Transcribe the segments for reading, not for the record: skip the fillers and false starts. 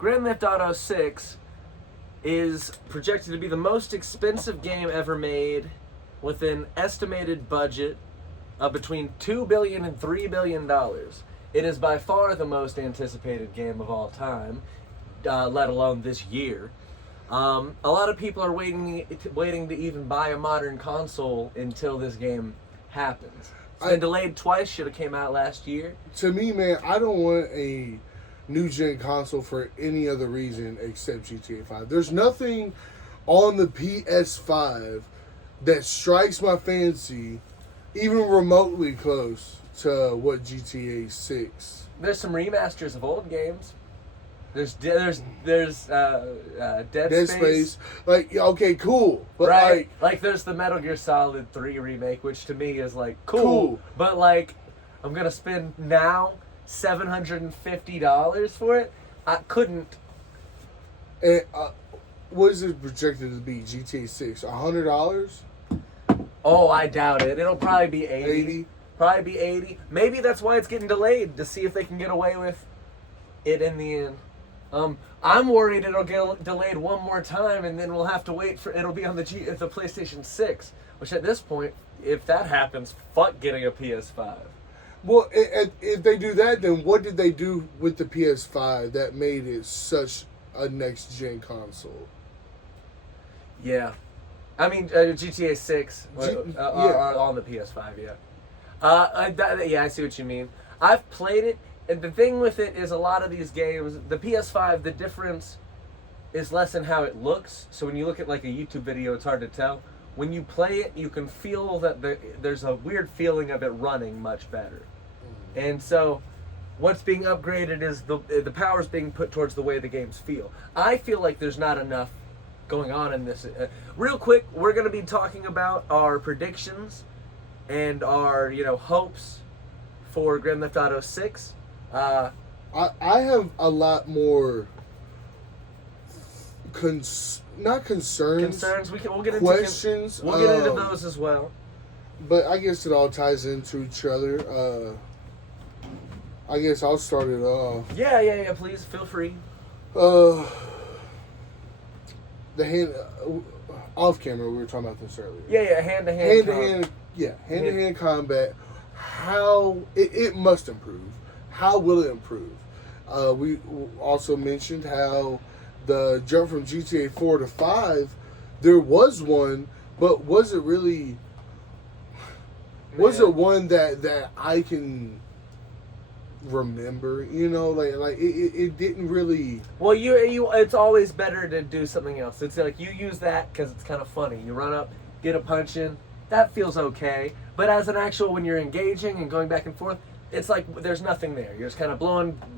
Grand Theft Auto 6 is projected to be the most expensive game ever made, with an estimated budget of between $2 billion and $3 billion. It is by far the most anticipated game of all time, let alone this year. A lot of people are waiting to even buy a modern console until this game happens. It's been delayed twice. Should have came out last year. To me, man, I don't want a new gen console for any other reason except GTA 5. There's nothing on the PS5 that strikes my fancy even remotely close to what GTA 6. There's some remasters of old games. There's Dead Space. Like, okay, cool. But right? Like there's the Metal Gear Solid 3 remake, which to me is like cool. But like, I'm gonna spend now $750 for it. I couldn't. And what is it projected to be? GTA 6, $100? Oh, I doubt it. It'll probably be 80. Probably be 80. Maybe that's why it's getting delayed, to see if they can get away with it in the end. I'm worried it'll get delayed one more time, and then we'll have to wait for it'll be on the PlayStation 6. Which at this point, if that happens, fuck getting a PS5. Well, if they do that, then what did they do with the PS5 that made it such a next gen console? Yeah, I mean GTA 6 are on the PS5. Yeah, I see what you mean. I've played it. And the thing with it is, a lot of these games, the PS5, the difference is less in how it looks. So when you look at like a YouTube video, it's hard to tell. When you play it, you can feel that there's a weird feeling of it running much better. And so what's being upgraded is the power's being put towards the way the games feel. I feel like there's not enough going on in this. Real quick, we're going to be talking about our predictions and our hopes for Grand Theft Auto 6. I have a lot more not concerns. We'll get into questions. We'll get into those as well. But I guess it all ties into each other. I guess I'll start it off. Yeah. Please feel free. The hand off camera. We were talking about this earlier. Yeah. Hand to hand. Hand to hand combat. How it must improve. How will it improve? We also mentioned how the jump from GTA 4 to 5, there was one, but was it really? Was it one that I can remember? Like it didn't really. Well, it's always better to do something else. It's like you use that because it's kind of funny. You run up, get a punch in. That feels okay. But as an actual, when you're engaging and going back and forth, it's like there's nothing there. You're just kind of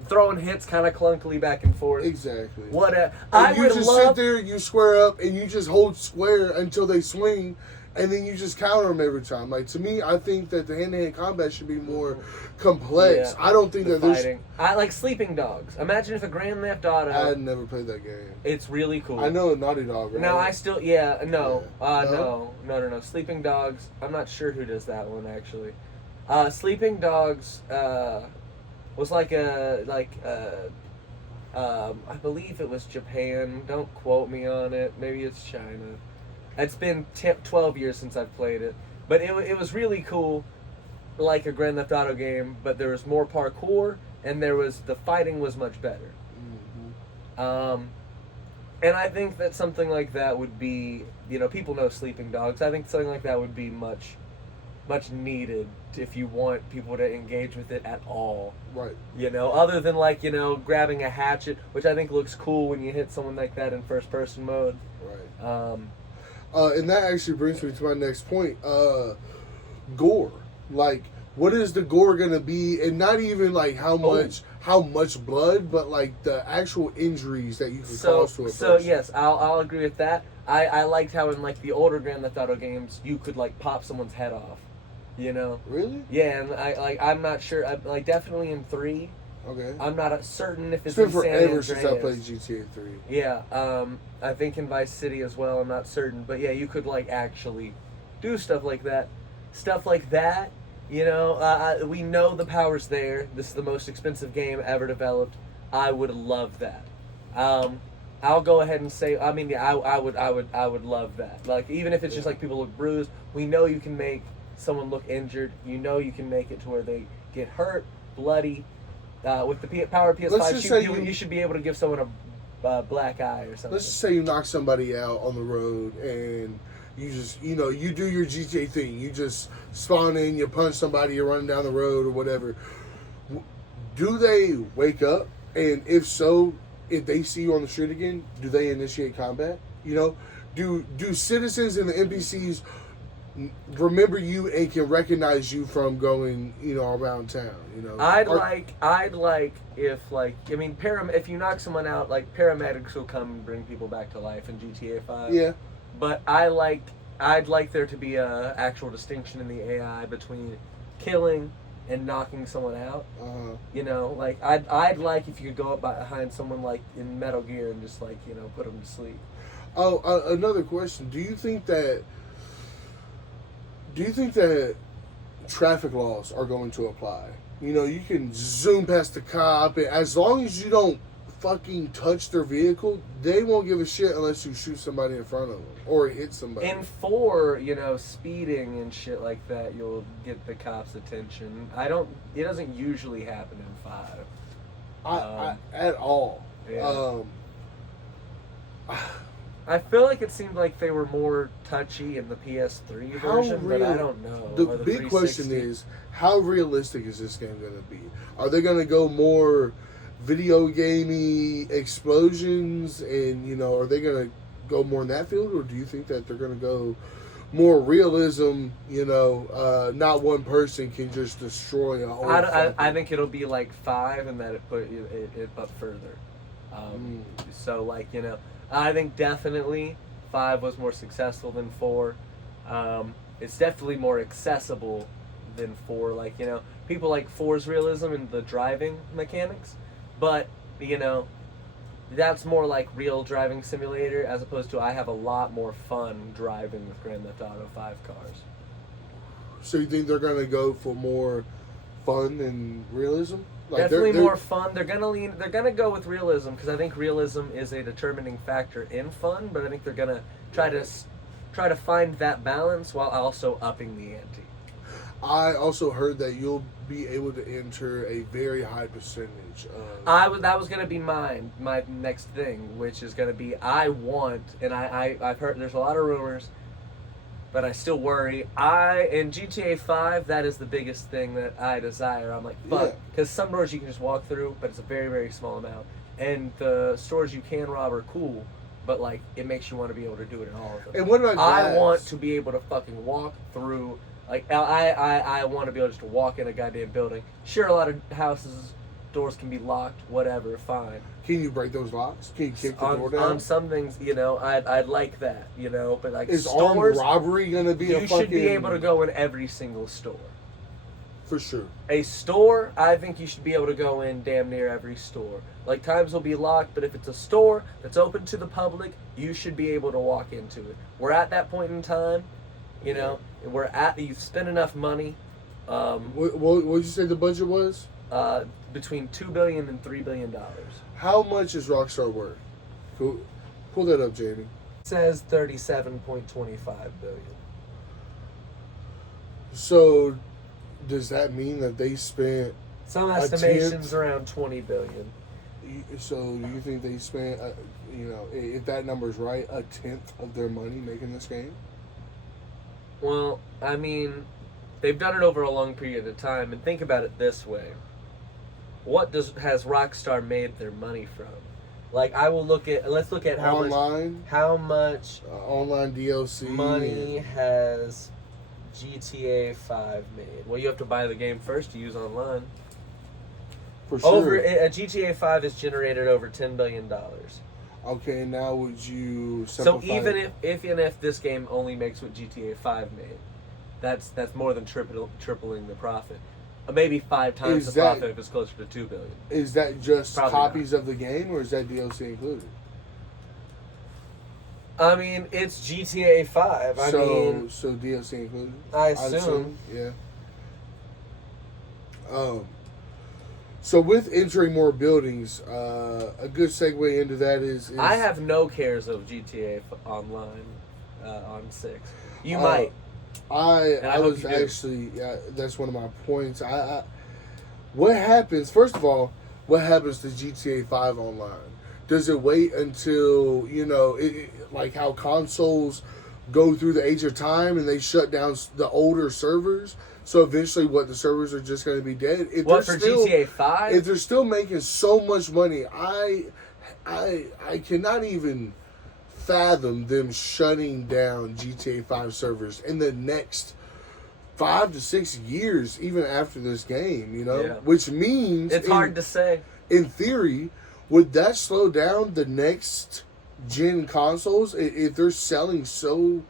throwing hits kind of clunkily back and forth. Exactly. Sit there, you square up, and you just hold square until they swing, and then you just counter them every time. Like, to me, I think that the hand-to-hand combat should be more complex. Yeah, I don't think that fighting. I like Sleeping Dogs. Imagine if a Grand Theft Auto. I had never played that game. It's really cool. I know Naughty Dog, right? No, I still, no. No. Sleeping Dogs, I'm not sure who does that one, actually. Sleeping Dogs was I believe it was Japan. Don't quote me on it. Maybe it's China. It's been 12 years since I've played it. But it was really cool, like a Grand Theft Auto game, but there was more parkour, and the fighting was much better. Mm-hmm. And I think that something like that would be, people know Sleeping Dogs. I think something like that would be much needed if you want people to engage with it at all. Right. Other than grabbing a hatchet, which I think looks cool when you hit someone like that in first person mode. Right. And that actually brings me to my next point. Gore. Like, what is the gore gonna be? And not even like how much blood, but like the actual injuries that you can cause to a person. So yes, I'll agree with that. I liked how in like the older Grand Theft Auto games you could like pop someone's head off. Really? Yeah, and I'm not sure. Definitely in 3. Okay. I'm not certain if it's been in San forever since Andreas. I played GTA 3. Yeah. I think in Vice City as well. I'm not certain, but yeah, you could like actually do stuff like that. We know the power's there. This is the most expensive game ever developed. I would love that. I'll go ahead and say, I mean, yeah, I would love that. Like, even if it's just like people look bruised, we know you can make someone look injured. You know you can make it to where they get hurt, bloody. With the power PS5, you should be able to give someone a black eye or something. Let's just say you knock somebody out on the road and you just, you do your GTA thing. You just spawn in, you punch somebody, you're running down the road or whatever. Do they wake up? And if so, if they see you on the street again, do they initiate combat? Do citizens and the NPCs remember you and can recognize you from going, around town? I'd like if if you knock someone out, like paramedics will come and bring people back to life in GTA 5. Yeah. But I'd like there to be a actual distinction in the AI between killing and knocking someone out. I'd like if you could go up behind someone like in Metal Gear and just put them to sleep. Oh, another question. Do you think that traffic laws are going to apply? You can zoom past the cop, and as long as you don't fucking touch their vehicle, they won't give a shit unless you shoot somebody in front of them or hit somebody. In 4, speeding and shit like that, you'll get the cops' attention. It doesn't usually happen in 5. At all. Yeah. I feel like it seemed like they were more touchy in the PS3 version, but I don't know. The big question is, how realistic is this game going to be? Are they going to go more video gamey explosions and, are they going to go more in that field? Or do you think that they're going to go more realism, not one person can just destroy a whole I think it'll be like 5 and that it put it up further. So, I think definitely 5 was more successful than 4. It's definitely more accessible than 4. People like 4's realism and the driving mechanics, but that's more like real driving simulator as opposed to I have a lot more fun driving with Grand Theft Auto 5 cars. So you think they're going to go for more fun than realism? Definitely more fun. They're gonna go with realism because I think realism is a determining factor in fun. But I think they're gonna try to find that balance while also upping the ante. I also heard that you'll be able to enter a very high percentage of... That was gonna be my next thing, which is gonna be I've heard there's a lot of rumors, but I still worry. In GTA 5, that is the biggest thing that I desire. I'm like, fuck. Because some doors you can just walk through, but it's a very, very small amount. And the stores you can rob are cool, but, it makes you want to be able to do it in all of them. And what about glass? I want to be able to fucking walk through. I want to be able just to walk in a goddamn building. Sure, a lot of houses, doors can be locked, whatever, fine. Can you break those locks? Can you kick the door down? On some things, I'd like that, but is stores, armed robbery gonna be you should be able to go in every single store. For sure. A store, I think you should be able to go in damn near every store. Times will be locked, but if it's a store that's open to the public, you should be able to walk into it. We're at that point in time, you've spent enough money. What did you say the budget was? Between $2 billion and $3 billion. How much is Rockstar worth? Pull that up, Jamie. It says $37.25 billion. So, does that mean that they spent some estimations around $20 billion? So, do you think they spent, if that number's right, 1/10 of their money making this game? Well, they've done it over a long period of time, and think about it this way. What has Rockstar made their money from? Let's look at how much online DLC money has GTA 5 made. Well, you have to buy the game first to use online. For sure. GTA 5 has generated over $10 billion. Okay, now would you simplify? So even if this game only makes what GTA 5 made, that's more than tripling the profit. Maybe 5 times the profit if it's closer to $2 billion. Is that just Probably copies not. of the game, or is that DLC included? It's GTA 5. So DLC included? I assume. Yeah. So with entering more buildings, a good segue into that is I have no cares of GTA Online on 6. You Uh, might. I I hope was you do. actually that's one of my points. What happens? First of all, what happens to GTA 5 online? Does it wait until like how consoles go through the age of time and they shut down the older servers? So eventually, what the servers are just going to be dead. If What, they're for still, GTA 5? If they're still making so much money, I cannot even fathom them shutting down GTA 5 servers in the next 5 to 6 years, even after this game, Yeah. Which means It's hard to say. in theory, would that slow down the next gen consoles if they're selling so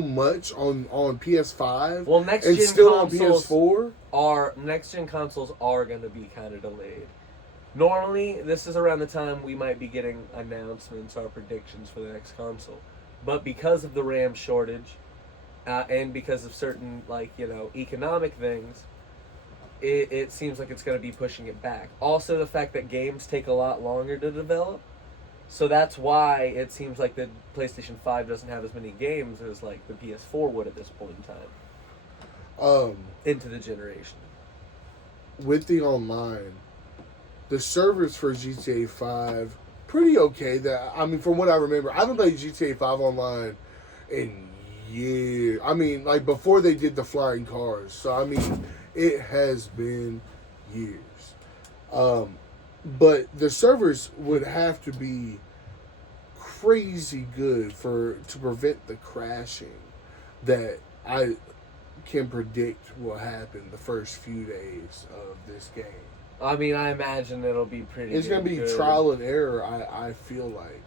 much on PS5 Well, next and gen still on consoles PS4? next gen consoles are going to be kind of delayed. Normally, this is around the time we might be getting announcements or predictions for the next console. But because of the RAM shortage, and because of certain, economic things, it seems like it's going to be pushing it back. Also, the fact that games take a lot longer to develop. So that's why it seems like the PlayStation 5 doesn't have as many games as, the PS4 would at this point in time. Into the generation. With the online, the servers for GTA 5 pretty okay. From what I remember, I haven't played GTA 5 online in years. Before they did the flying cars. So it has been years. But the servers would have to be crazy good to prevent the crashing that I can predict will happen the first few days of this game. I imagine it'll be pretty. It's going to be good. trial and error, I feel like.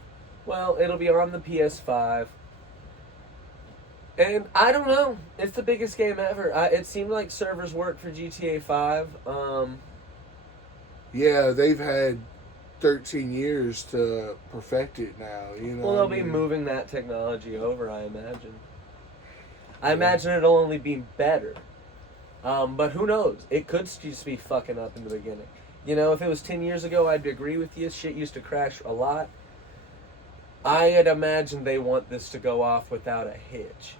Well, it'll be on the PS5. And I don't know. It's the biggest game ever. It seemed like servers work for GTA 5. Yeah, they've had 13 years to perfect it now. Well, they'll be moving that technology over, I imagine. I imagine it'll only be better. But who knows? It could just be fucking up in the beginning. If it was 10 years ago, I'd agree with you. Shit used to crash a lot. I'd imagine they want this to go off without a hitch.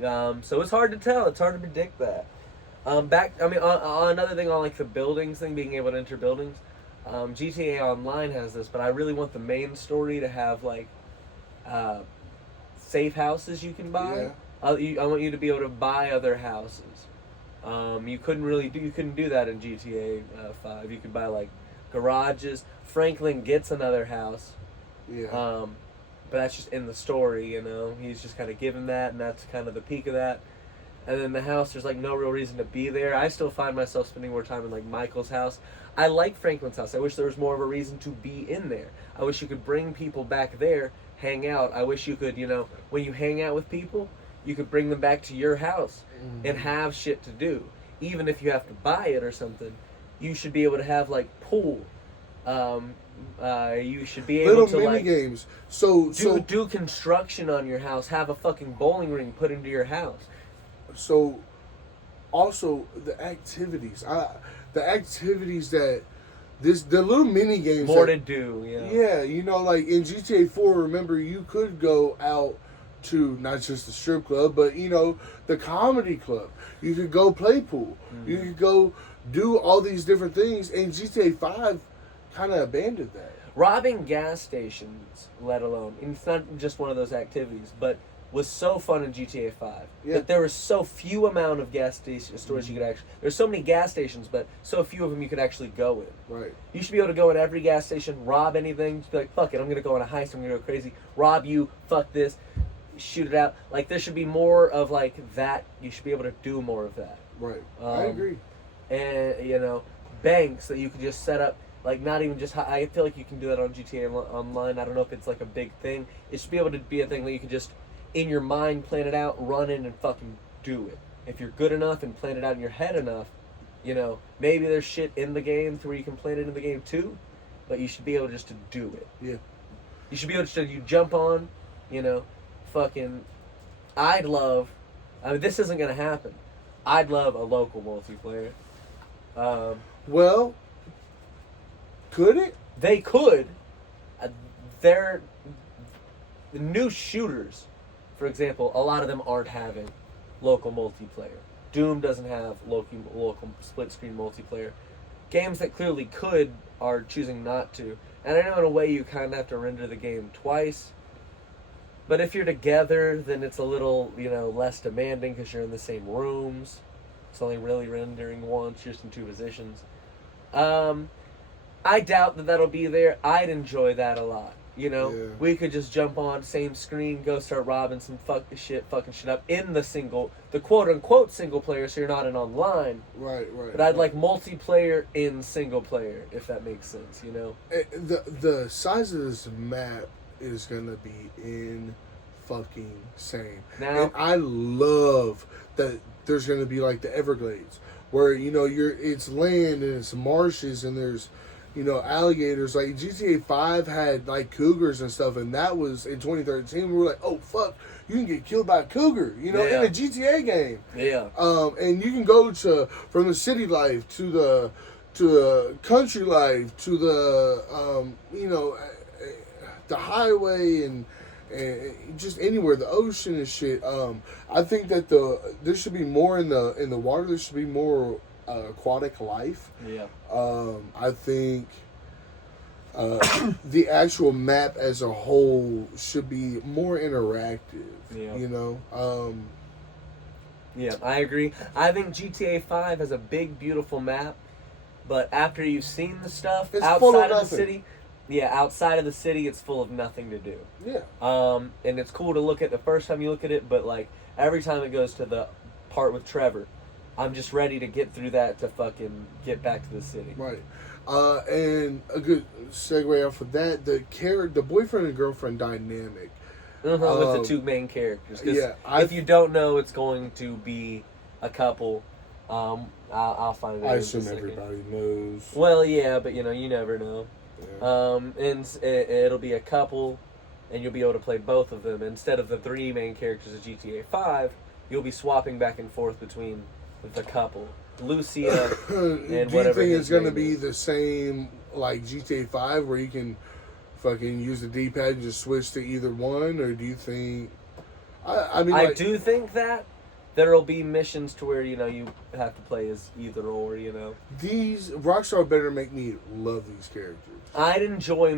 So it's hard to tell. It's hard to predict that. On another thing on the buildings thing, being able to enter buildings. GTA Online has this, but I really want the main story to have safe houses you can buy. Yeah. I want you to be able to buy other houses. You couldn't do that in GTA 5. You could buy garages. Franklin gets another house. Yeah. But that's just in the story, He's just kind of given that, and that's kind of the peak of that. And then the house, there's no real reason to be there. I still find myself spending more time in Michael's house. I like Franklin's house. I wish there was more of a reason to be in there. I wish you could bring people back there, hang out. I wish you could, when you hang out with people, you could bring them back to your house and have shit to do. Even if you have to buy it or something, you should be able to have pool. You should be able little to mini games. So do construction on your house. Have a fucking bowling ring put into your house. So also the activities. The activities that the little mini games. More to do. Yeah. Yeah, in GTA 4, remember you could go out to not just the strip club, but the comedy club. You could go play pool. Mm-hmm. You could go do all these different things, and GTA 5 kind of abandoned that. Robbing gas stations, let alone, and it's not just one of those activities, but was so fun in GTA 5 that there was so few amount of gas station stores you could actually. There's so many gas stations, but so few of them you could actually go in. Right. You should be able to go in every gas station, rob anything. Just be like, fuck it, I'm gonna go on a heist. I'm gonna go crazy, rob you, fuck this, shoot it out. There should be more of that. You should be able to do more of that. Right. I agree. And banks that you could just set up. Not even just. I feel like you can do that on GTA Online. I don't know if it's a big thing. It should be able to be a thing that you can just, in your mind, plan it out, run in, and fucking do it. If you're good enough and plan it out in your head enough, maybe there's shit in the game to where you can plan it in the game too, but you should be able just to do it. Yeah. You should be able to. You jump on, fucking. I'd love. This isn't gonna happen. I'd love a local multiplayer. Well, could it? They could. They're the new shooters, for example. A lot of them aren't having local multiplayer. Doom doesn't have local split screen multiplayer. Games that clearly could are choosing not to. And I know in a way you kind of have to render the game twice. But if you're together, then it's a little, less demanding because you're in the same rooms. It's only really rendering once, just in two positions. I doubt that that'll be there. I'd enjoy that a lot. Yeah. We could just jump on, same screen, go start robbing some fucking shit up in the quote-unquote single player, so you're not in online. Right. But I'd like multiplayer in single player, if that makes sense, The size of this map is gonna be fucking insane. Now, And I love that there's gonna be like the Everglades, where it's land and it's marshes and there's alligators. Like GTA 5 had like cougars and stuff, and that was in 2013. We were like, oh fuck, you can get killed by a cougar, in a GTA game. Yeah. And you can go from the city life to the country life to the the highway and just anywhere, the ocean and shit. I think that there should be more in the water. There should be more aquatic life. Yeah. I think the actual map as a whole should be more interactive. Yeah. Yeah, I agree. I think GTA 5 has a big, beautiful map, but after you've seen the stuff it's full outside of of the city, outside of the city, it's full of nothing to do. Yeah. And it's cool to look at the first time you look at it, but like every time it goes to the part with Trevor, I'm just ready to get through that to fucking get back to the city. Right. And a good segue off of that, the boyfriend and girlfriend dynamic. With the two main characters. If you don't know, it's going to be a couple. I'll find it out. I assume everybody knows. Well, yeah, but you never know. Yeah. And it'll be a couple, and you'll be able to play both of them. Instead of the three main characters of GTA 5, you'll be swapping back and forth between the couple. Lucia and Do whatever. you think it's going to name be is. the same like GTA 5 where you can fucking use the D-pad and just switch to either one, or do you think... I do think that there'll be missions to where, you have to play as either or, These... Rockstar better make me love these characters. I'd enjoy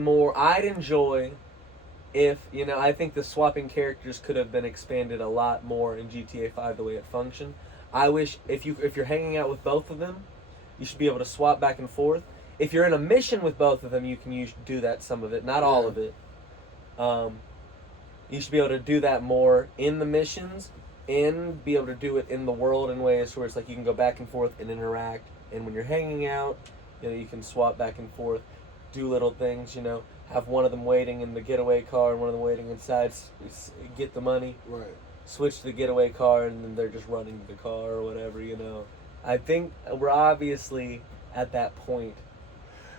if, I think the swapping characters could have been expanded a lot more in GTA 5 the way it functioned. I wish if you're hanging out with both of them, you should be able to swap back and forth. If you're in a mission with both of them, you can do that, some of it, not all of it. You should be able to do that more in the missions and be able to do it in the world in ways where it's like you can go back and forth and interact. And when you're hanging out, you can swap back and forth, do little things, have one of them waiting in the getaway car and one of them waiting inside, get the money. Right. Switch to the getaway car, and then they're just running to the car or whatever, I think we're obviously at that point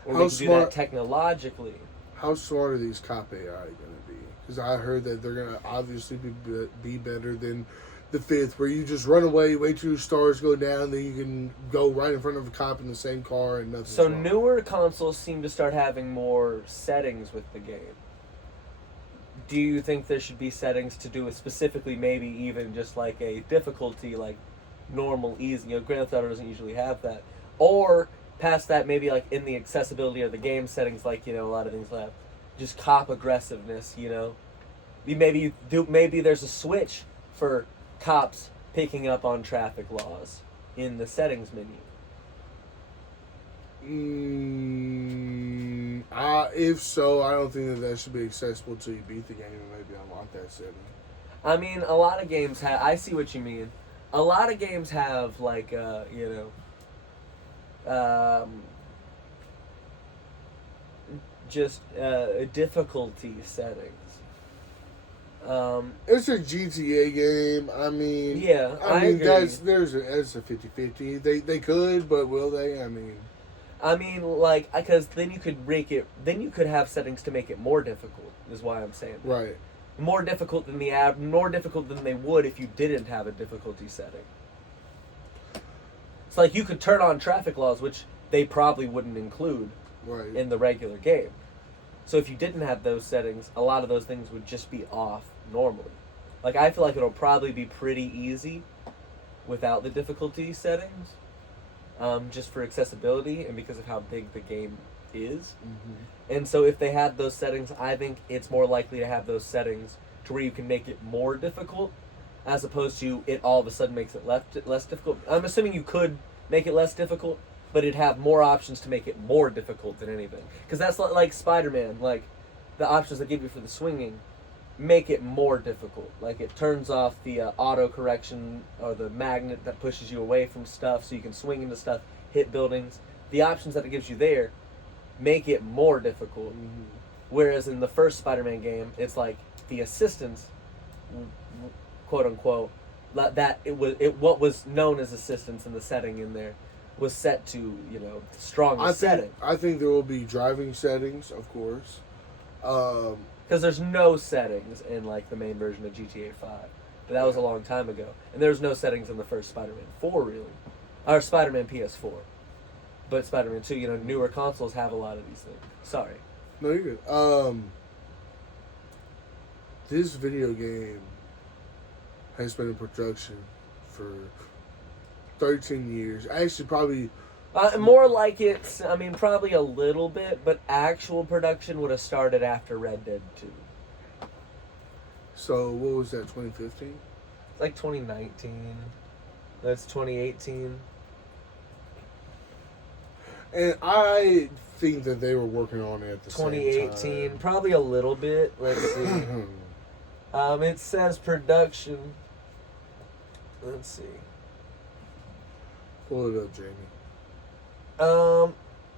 where we can do that technologically. How smart are these cop AI going to be? Because I heard that they're going to obviously be better than the 5th, where you just run away, wait till your stars go down, then you can go right in front of a cop in the same car and nothing. So newer consoles seem to start having more settings with the game. Do you think there should be settings to do with specifically maybe even just like a difficulty, like normal, easy? Grand Theft Auto doesn't usually have that. Or past that, maybe like in the accessibility of the game settings, like, a lot of things have just cop aggressiveness, Maybe there's a switch for cops picking up on traffic laws in the settings menu. If so, I don't think that should be accessible until you beat the game and maybe unlock that setting. I mean, a lot of games have... I see what you mean. A lot of games have, like, difficulty settings. It's a GTA game. I mean... Yeah, I agree. That's a 50-50. They could, but will they? I mean, like, because then you could then you could have settings to make it more difficult, is why I'm saying that. Right. More difficult than more difficult than they would if you didn't have a difficulty setting. It's like you could turn on traffic laws, which they probably wouldn't include Right. in the regular game. So if you didn't have those settings, a lot of those things would just be off normally. Like, I feel like it'll probably be pretty easy without the difficulty settings, just for accessibility and because of how big the game is. Mm-hmm. And so if they had those settings, I think it's more likely to have those settings to where you can make it more difficult, as opposed to it all of a sudden makes it less difficult. I'm assuming you could make it less difficult, but it'd have more options to make it more difficult than anything. Because that's like Spider-Man, like the options they give you for the swinging make it more difficult. Like it turns off the auto correction or the magnet that pushes you away from stuff so you can swing into stuff, hit buildings. The options that it gives you there make it more difficult. Mm-hmm. Whereas in the first Spider-Man game, it's like the assistance, quote unquote, that what was known as assistance in the setting in there was set to, you know, the strongest setting. I think there will be driving settings, of course. Because there's no settings in like the main version of GTA 5. But that was a long time ago. And there was no settings in the first Spider-Man 4 really. Or Spider-Man PS4. But Spider-Man 2, you know, newer consoles have a lot of these things. Sorry. No, you're good. This video game has been in production for 13 years. Actually, probably... More like it's, I mean, probably a little bit, but actual production would have started after Red Dead 2. So, what was that, 2015? Like 2019. That's 2018. And I think that they were working on it at the same time. 2018, probably a little bit. Let's see. It says production. Let's see. Pull it up, Jamie.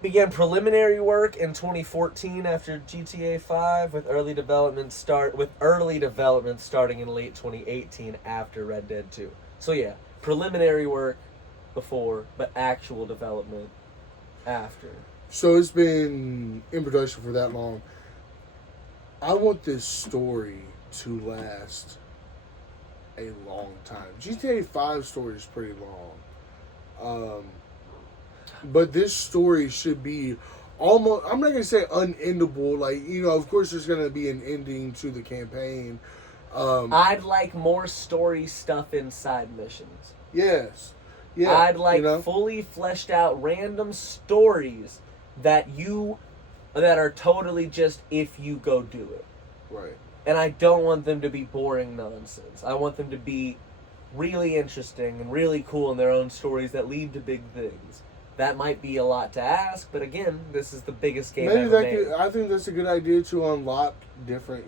Began preliminary work in 2014 after GTA 5 with early development starting in late 2018 after Red Dead 2. So yeah, preliminary work before, but actual development after. So it's been in production for that long. I want this story to last a long time. GTA 5 story is pretty long. But this story should be almost, I'm not going to say unendable. Like, you know, of course there's going to be an ending to the campaign. I'd like more story stuff inside missions. Yes. Yeah. I'd like fully fleshed out random stories that are totally just if you go do it. Right. And I don't want them to be boring nonsense. I want them to be really interesting and really cool in their own stories that lead to big things. That might be a lot to ask, but again, this is the biggest game ever made. I think that's a good idea to unlock different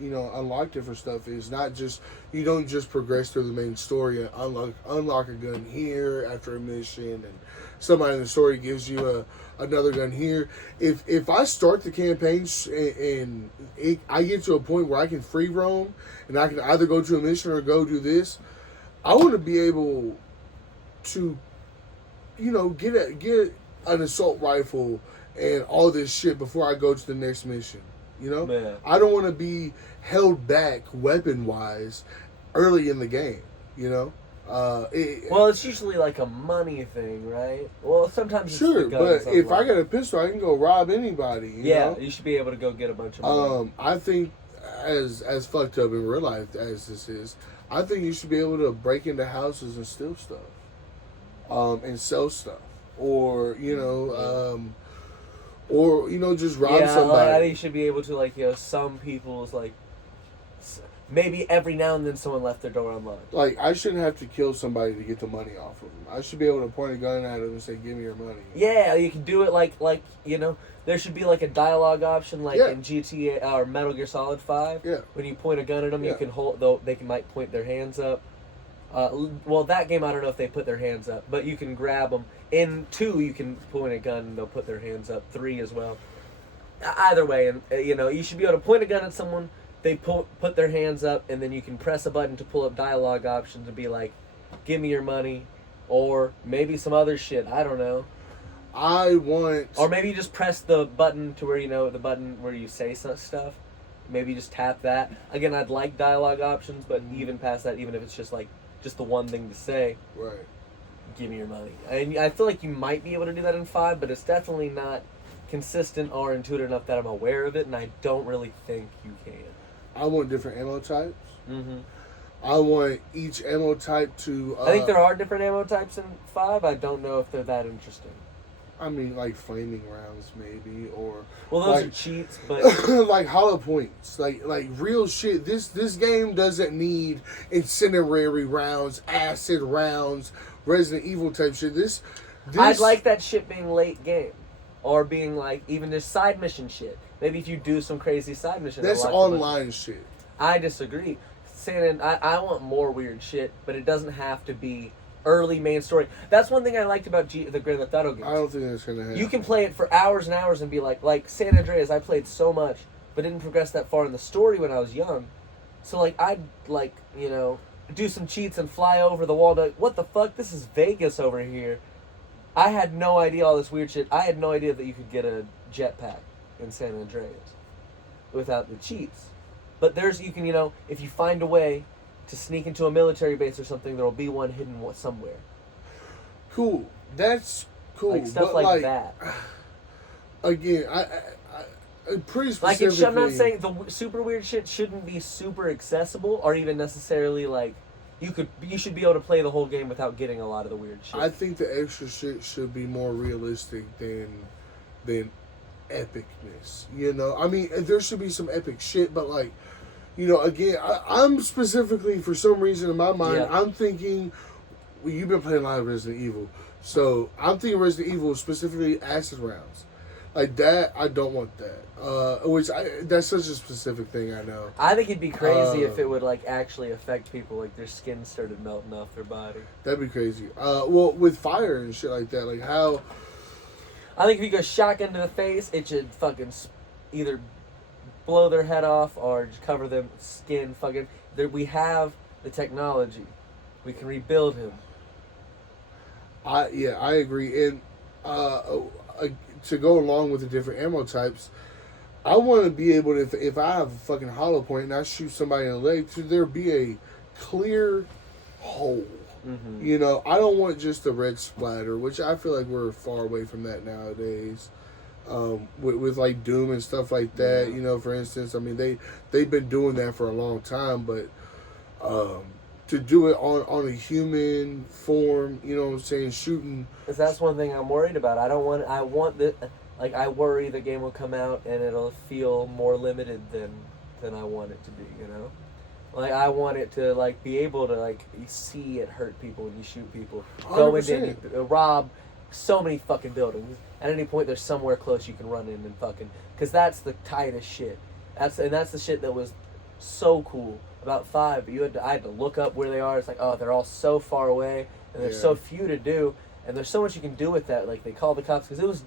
stuff. Is not just, you don't just progress through the main story and unlock a gun here after a mission, and somebody in the story gives you another gun here. If I start the campaign and I get to a point where I can free roam and I can either go to a mission or go do this, I want to be able to, you know, get an assault rifle and all this shit before I go to the next mission. You know? Man. I don't want to be held back weapon-wise early in the game, you know? Well, it's usually like a money thing, right? Well, sometimes it's sure, the guns but if I got a pistol, I can go rob anybody, you know? you should be able to go get a bunch of money. I think as fucked up in real life as this is, I think you should be able to break into houses and steal stuff. And sell stuff, or you know, just rob somebody. I think you should be able to, like, you know, some people's, like, maybe every now and then someone left their door unlocked. Like, I shouldn't have to kill somebody to get the money off of them. I should be able to point a gun at them and say, "Give me your money." Yeah, you can do it like you know, there should be like a dialogue option, like in GTA or Metal Gear Solid 5. Yeah. When you point a gun at them, you can hold. Though might point their hands up. Well, that game, I don't know if they put their hands up, but you can grab them. In 2, you can point a gun and they'll put their hands up. 3 as well. Either way, and you know, you should be able to point a gun at someone. They put their hands up, and then you can press a button to pull up dialogue options to be like, "Give me your money," or maybe some other shit. I don't know. Or maybe you just press the button to where, you know, the button where you say some stuff. Maybe just tap that. Again, I'd like dialogue options, but even past that, even if it's just like. Just the one thing to say. Right. give me your money. And I feel like you might be able to do that in 5, but it's definitely not consistent or intuitive enough that I'm aware of it, and I don't really think you can. I want different ammo types. Mm-hmm. I want each ammo type to. I think there are different ammo types in 5. I don't know if they're that interesting. I mean, like flaming rounds, maybe, or well, those like, are cheats, but like hollow points, like real shit. This game doesn't need incendiary rounds, acid rounds, Resident Evil type shit. This I'd like that shit being late game, or being like even just side mission shit. Maybe if you do some crazy side mission, that's online shit. I disagree. Saying I want more weird shit, but it doesn't have to be early main story. That's one thing I liked about the Grand Theft Auto games. I don't think that's gonna happen. You can play it for hours and hours and be like San Andreas. I played so much, but didn't progress that far in the story when I was young. So like I'd do some cheats and fly over the wall. Like, what the fuck? This is Vegas over here. I had no idea all this weird shit. I had no idea that you could get a jetpack in San Andreas without the cheats. But you can if you find a way to sneak into a military base or something, there will be one hidden somewhere. Cool. That's cool. Like stuff but like that. Again, I pretty Like specifically. I'm not saying the super weird shit shouldn't be super accessible or even necessarily like you should be able to play the whole game without getting a lot of the weird shit. I think the extra shit should be more realistic than epicness. I mean, there should be some epic shit, but like, again, I'm specifically for some reason in my mind, Yeah. I'm thinking. Well, you've been playing a lot of Resident Evil, so I'm thinking Resident Evil specifically acid rounds. Like that, I don't want that. That's such a specific thing, I know. I think it'd be crazy if it would like actually affect people, like their skin started melting off their body. That'd be crazy. Well, with fire and shit like that, like how. I think if you go shotgun to the face, it should fucking either blow their head off or just cover them skin. Fucking, we have the technology, we can rebuild him. I agree, and to go along with the different ammo types, I want to be able to, if I have a fucking hollow point and I shoot somebody in the leg, should there be a clear hole? Mm-hmm. I don't want just a red splatter, which I feel like we're far away from that nowadays. With like Doom and stuff like that, Yeah. For instance, I mean they've been doing that for a long time, but to do it on a human form, what I'm saying, shooting. Because that's one thing I'm worried about. I worry the game will come out and it'll feel more limited than I want it to be, Like, I want it to, like, be able to, like, you see it hurt people when you shoot people. 100%. Go in and rob so many fucking buildings. At any point, there's somewhere close you can run in and fucking... Because that's the tightest shit. That's the shit that was so cool about 5. I had to look up where they are. It's like, oh, they're all so far away. And there's so few to do. And there's so much you can do with that. Like, they call the cops. Because it was...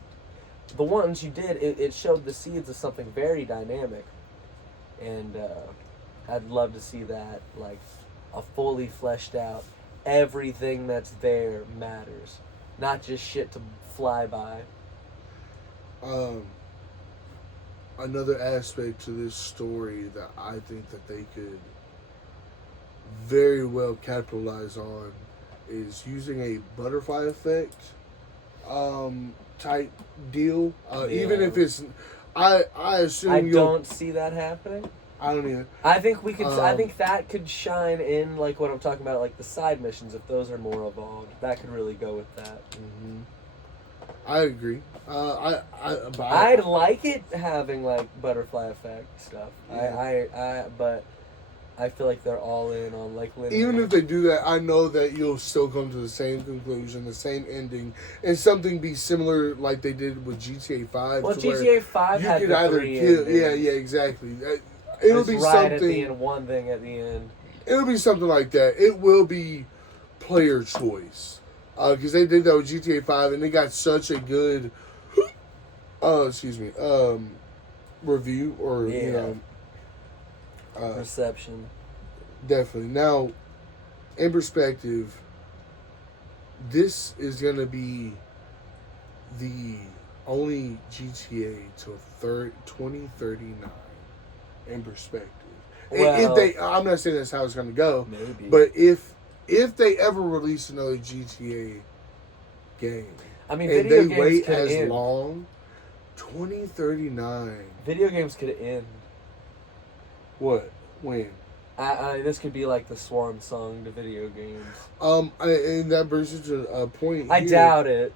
The ones you did, it showed the seeds of something very dynamic. And, I'd love to see that, like, a fully fleshed out, everything that's there matters. Not just shit to fly by. Another aspect to this story that I think that they could very well capitalize on is using a butterfly effect type deal. Even if it's... I assume I don't see that happening. I don't either. I think we could. I think that could shine in like what I'm talking about, like the side missions. If those are more evolved, that could really go with that. Mm-hmm. I agree. I'd like it having like butterfly effect stuff. Yeah. But I feel like they're all in on like linear. Even if they do that, I know that you'll still come to the same conclusion, the same ending, and something be similar like they did with GTA 5. Well, GTA 5 had could the either 3 kill. endings. Yeah, exactly. It'll It's be right something. at the end, one thing at the end. It'll be something like that. It will be player choice, because they did that with GTA 5, and they got such a good, review or Reception. Definitely. Now, in perspective, this is gonna be the only GTA till 2039. In perspective, Well, if they, I'm not saying that's how it's gonna go, Maybe. but if if they ever release another GTA game, I mean, and video they games wait could as end. long, 2039. Video games could end. What? When? This could be like the swan song to video games. And that brings us to a point. I here. doubt it.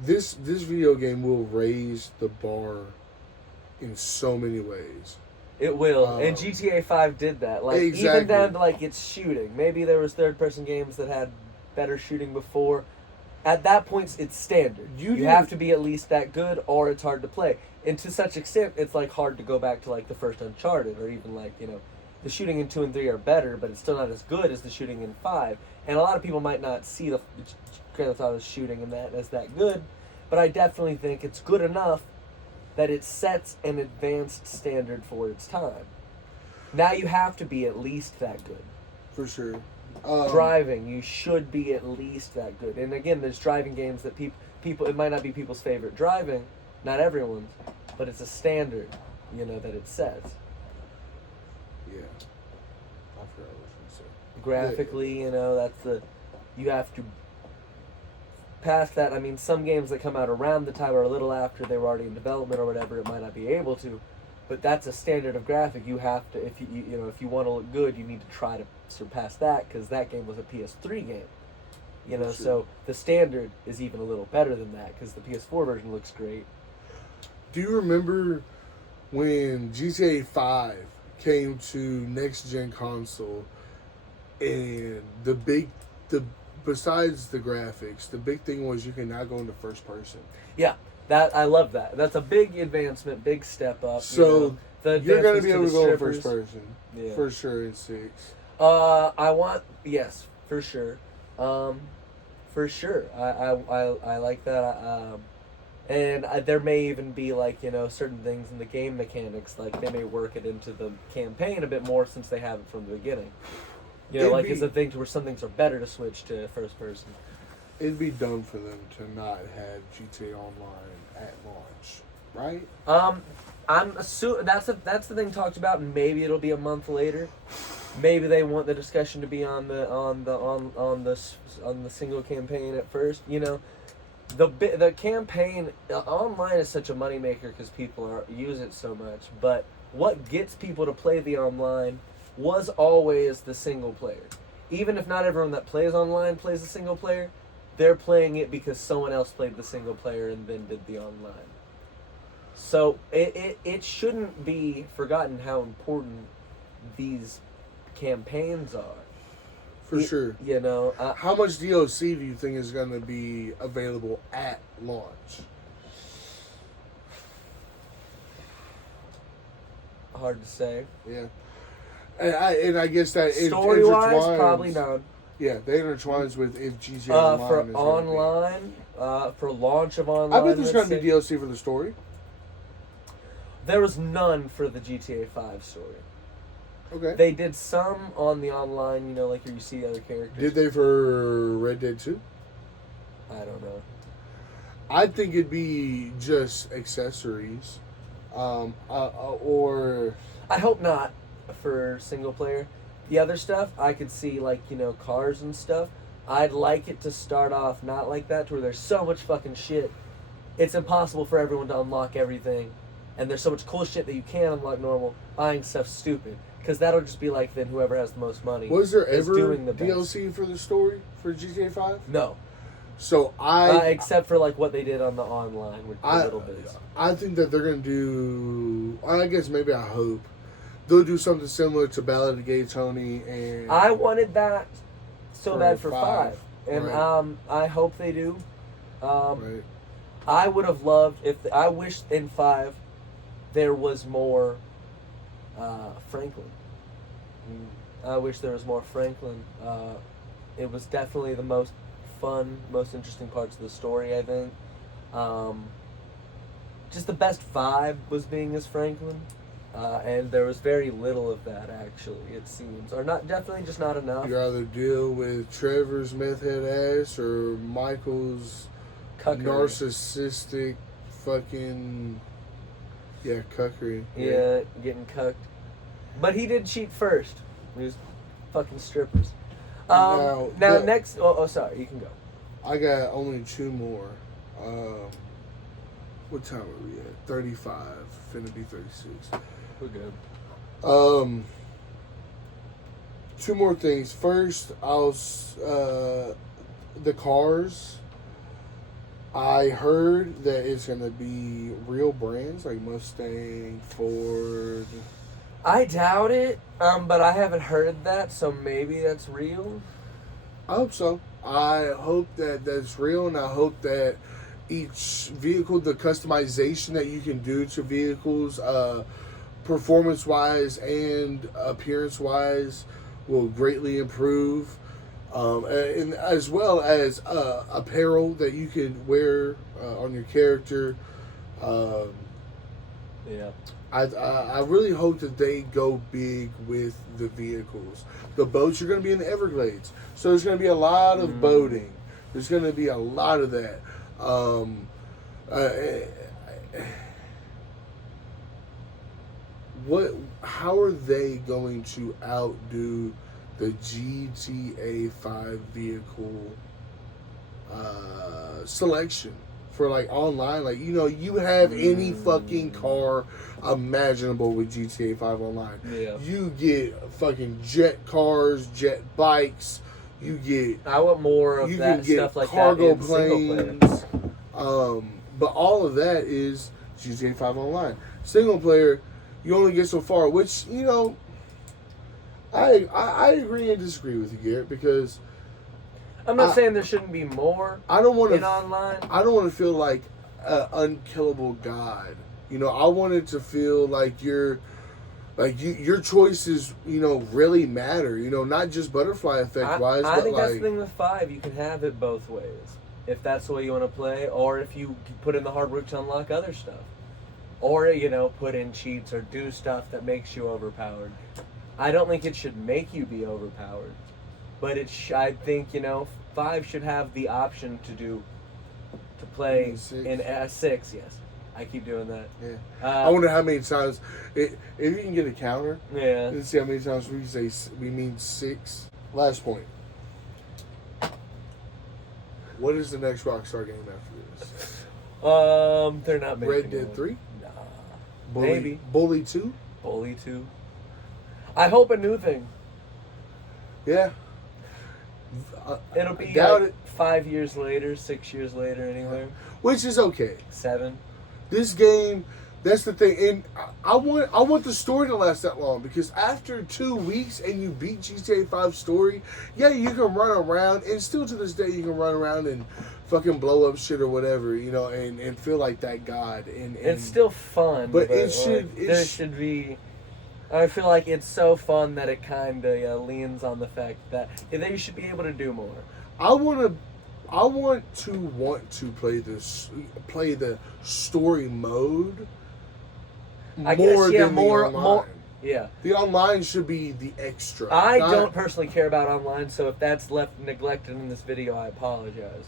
This video game will raise the bar in so many ways. It will, and GTA 5 did that. Like even exactly. down to like its shooting. Maybe there was third-person games that had better shooting before. At that point, it's standard. You have to be at least that good, or it's hard to play. And to such extent, it's like hard to go back to like the first Uncharted, or even like the shooting in 2 and 3 are better, but it's still not as good as the shooting in 5. And a lot of people might not see the Grand Theft Auto shooting in that as that good, but I definitely think it's good enough that it sets an advanced standard for its time. Now you have to be at least that good. For sure. Driving, you should be at least that good. And again, there's driving games that people it might not be people's favorite driving, not everyone's, but it's a standard, that it sets. Yeah. I forgot what I was going to say. Graphically, you have to past that. I mean, some games that come out around the time or a little after they were already in development or whatever, it might not be able to, but that's a standard of graphic. You have to, if you want to look good, you need to try to surpass that, because that game was a PS3 game. Sure. So the standard is even a little better than that, because the PS4 version looks great. Do you remember when GTA 5 came to next-gen console, and besides the graphics, the big thing was you can now go into first person. Yeah, I love that. That's a big advancement, big step up. So you're going to be able to go in strippers. first person, for sure, in 6. Yes, for sure. For sure. I like that. And there may even be certain things in the game mechanics, like they may work it into the campaign a bit more since they have it from the beginning. It's a thing to where some things are better to switch to first person. It'd be dumb for them to not have GTA Online at launch, right? I'm assuming that's the thing talked about, and maybe it'll be a month later. Maybe they want the discussion to be on the single campaign at first. The campaign online is such a moneymaker because people use it so much. But what gets people to play the online was always the single player. Even if not everyone that plays online plays the single player, they're playing it because someone else played the single player and then did the online. So it shouldn't be forgotten how important these campaigns are. For sure. How much DLC do you think is going to be available at launch? Hard to say. Yeah. And I guess that story-wise, probably none. Yeah, they intertwines with if GTA Online for launch of online. I bet there's going to be DLC for the story. There was none for the GTA 5 story. Okay. They did some on the online, like you see other characters. Did they for Red Dead 2? I don't know. I think it'd be just accessories, or I hope not for single player. The other stuff I could see, cars and stuff. I'd like it to start off not like that, to where there's so much fucking shit, it's impossible for everyone to unlock everything, and there's so much cool shit that you can't unlock normal. Buying stuff's stupid. Because that'll just be then whoever has the most money. Was there is ever doing the DLC best. for the story for GTA 5? No. So except for what they did on the online with the little bits. I think that they're gonna do. I guess maybe I hope they'll do something similar to Ballad of Gay Tony and. I wanted that so bad for 5, and right. I hope they do. Right. I would have loved I wish in 5 there was more. Franklin. I wish there was more Franklin. It was definitely the most fun, most interesting parts of the story, I think. Just the best vibe was being as Franklin. And there was very little of that, actually, it seems. Or definitely just not enough. You either deal with Trevor's meth head ass or Michael's Cuckery. Narcissistic fucking... Yeah, cuckery. Yeah, getting cucked. But he did cheat first. He was fucking strippers. Now next. Oh, sorry. You can go. I got only 2 more. What time are we at? 35. Finna be 36. We're good. 2 more things. First, the cars. I heard that it's gonna be real brands like Mustang, Ford. I doubt it, but I haven't heard that, so maybe that's real. I hope so. I hope that that's real, and I hope that each vehicle, the customization that you can do to vehicles, performance-wise and appearance-wise, will greatly improve. And as well as apparel that you can wear on your character. Yeah. I really hope that they go big with the vehicles. The boats are going to be in the Everglades, so there's going to be a lot of boating. There's going to be a lot of that. How are they going to outdo the GTA 5 vehicle selection for like online? Like, you have any fucking car imaginable with GTA 5 online. Yeah. You get fucking jet cars, jet bikes. You get. I want more of You that can get stuff like cargo that in single planes. player. But all of that is GTA 5 online. Single player, you only get so far, which, I agree and disagree with you, Garrett, because I'm not saying there shouldn't be more I don't want in online. I don't want to feel like an unkillable god. I want it to feel like your choices, really matter. Not just butterfly effect wise. I but think like, that's the thing with 5. You can have it both ways. If that's the way you want to play, or if you put in the hard work to unlock other stuff. Or, put in cheats or do stuff that makes you overpowered. I don't think it should make you be overpowered. But I think, 5 should have the option to play in 6, yes. I keep doing that. Yeah. I wonder how many times, if you can get a counter, yeah. let's see how many times we mean 6. Last point. What is the next Rockstar game after this? They're not making Red Dead one. 3? Nah. Maybe. Bully 2? Bully 2. I hope a new thing. Yeah. It'll be doubt like it. 5 years later, 6 years later, anywhere. Which is okay. 7. This game, that's the thing, and I want the story to last that long, because after 2 weeks and you beat GTA 5 story, yeah, you can run around, and still to this day you can run around and fucking blow up shit or whatever, and feel like that god. And it's still fun, but there should be. I feel like it's so fun that it kind of leans on the fact that you should be able to do more. I want to play the story mode more than the online. Yeah. The online should be the extra. I don't personally care about online, so if that's left neglected in this video, I apologize.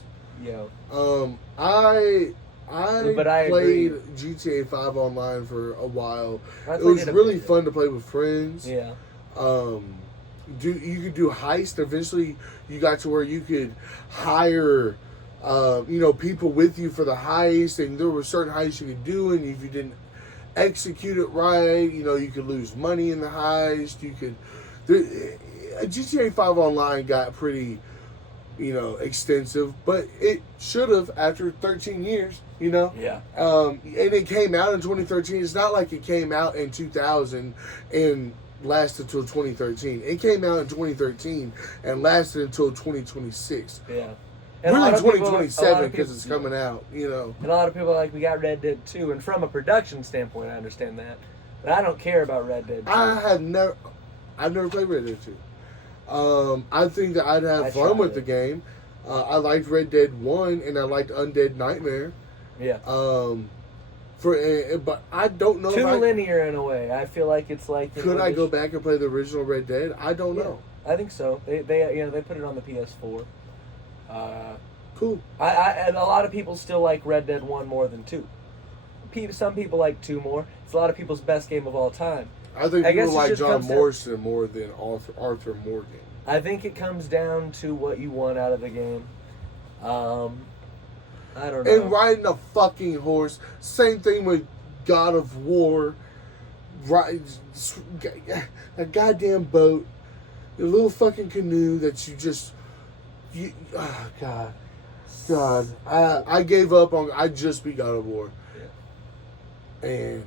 I played agree. GTA 5 online for a while. I It was played it a really bit. fun to play with friends. Yeah. You could do heist. Eventually, you got to where you could hire, people with you for the heist, and there were certain heists you could do, and if you didn't execute it right, you could lose money in the heist. GTA 5 online got pretty, extensive, but it should have after 13 years. Yeah. And it came out in 2013. It's not like it came out in 2000 and lasted until 2013. It came out in 2013 and lasted until 2026. Yeah. And really a lot of people- 2027 because it's coming out, And a lot of people are like, we got Red Dead 2, and from a production standpoint, I understand that. But I don't care about Red Dead 2. I've never played Red Dead 2. I think that I'd have fun with the game. I liked Red Dead 1 and I liked Undead Nightmare. Yeah. But I don't know. Too linear in a way. I feel like it's like. Could I go back and play the original Red Dead? I don't know. I think so. They put it on the PS4. Cool. And a lot of people still like Red Dead 1 more than 2. Some people like 2 more. It's a lot of people's best game of all time. I think I guess people it like just John comes to- Morrison more than Arthur Morgan. I think it comes down to what you want out of the game. I don't know. And riding a fucking horse. Same thing with God of War. Right, a goddamn boat, a little fucking canoe that you just, oh God, I gave up on. I just beat God of War, and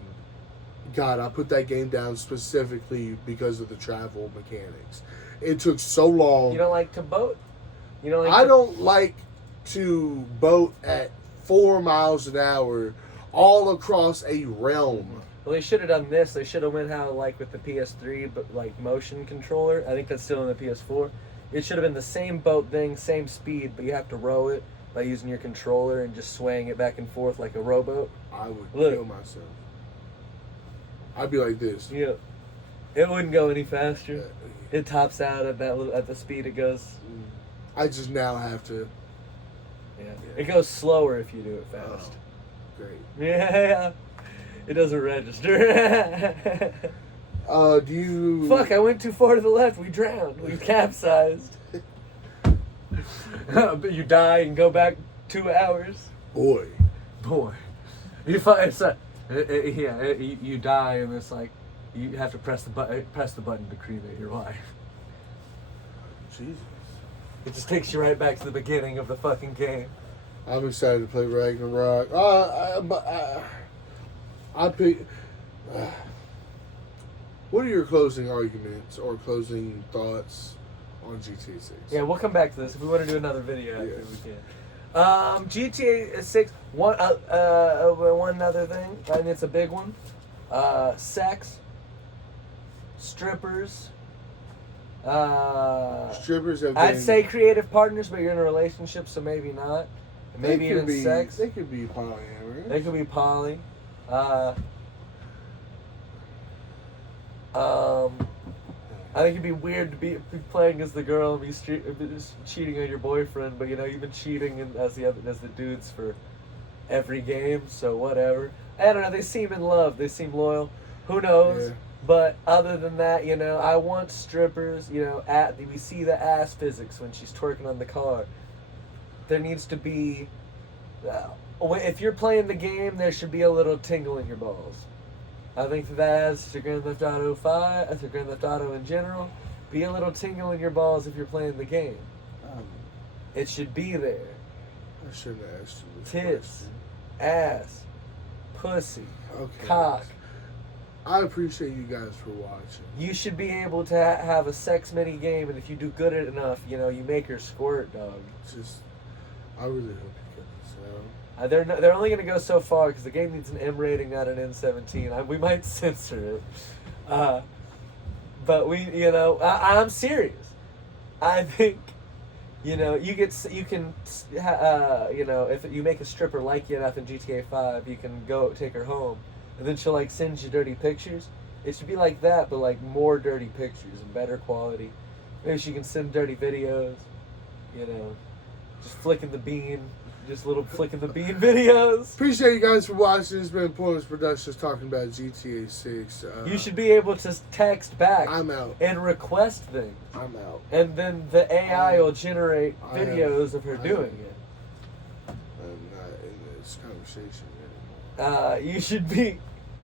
God, I put that game down specifically because of the travel mechanics. It took so long. You don't like to boat? You don't like I don't like to boat at 4 miles an hour all across a realm. Well, they should have done this. They should have went how like with the PS3, but like motion controller. I think that's still in the PS4. It should have been the same boat thing, same speed, but you have to row it by using your controller and just swaying it back and forth like a rowboat. I would Look. kill myself. I'd be like this. Yeah, it wouldn't go any faster. It tops out at at the speed it goes. I just now have to. Yeah, it goes slower if you do it fast. Oh, great. Yeah. It doesn't register. Do you? Fuck! I went too far to the left. We drowned. We capsized. But you die and go back 2 hours. Boy. You find you die and it's like you have to press the button to cremate your wife. Jesus. It just takes you right back to the beginning of the fucking game. I'm excited to play Ragnarok. I pick. What are your closing arguments or closing thoughts on GTA 6? Yeah, we'll come back to this if we want to do another video. After Yes. we can. GTA 6. One other thing, and it's a big one. Sex, strippers. Strippers have been. I'd say creative partners, but you're in a relationship, so maybe not. Maybe they could even be, sex. They could be polyamorous. They could be poly. I think it'd be weird to be playing as the girl and be cheating on your boyfriend, but you've been cheating as the dudes for every game, so whatever. I don't know. They seem in love. They seem loyal. Who knows? Yeah. But other than that, I want strippers. We see the ass physics when she's twerking on the car. There needs to be. If you're playing the game, there should be a little tingle in your balls. I think that adds to Grand Theft Auto 5, to Grand Theft Auto in general. Be a little tingle in your balls if you're playing the game. It should be there. I shouldn't have asked you this Tits, question. ass, pussy, Okay. cock. I appreciate you guys for watching. You should be able to have a sex mini game, and if you do good at enough, you make her squirt, dog. I really hope you get this out. They're only going to go so far because the game needs an M rating, not an N17. We might censor it, but I'm serious. I think if you make a stripper like you enough in GTA 5, you can go take her home, and then she'll send you dirty pictures. It should be like that, but more dirty pictures and better quality. Maybe she can send dirty videos. Just flicking the bean. Just little flicking the bean videos. Appreciate you guys for watching. It's been Pointless Productions talking about GTA 6. You should be able to text back. I'm out. And request things. I'm out. And then the AI will generate videos of her doing it. I'm not in this conversation anymore. You should be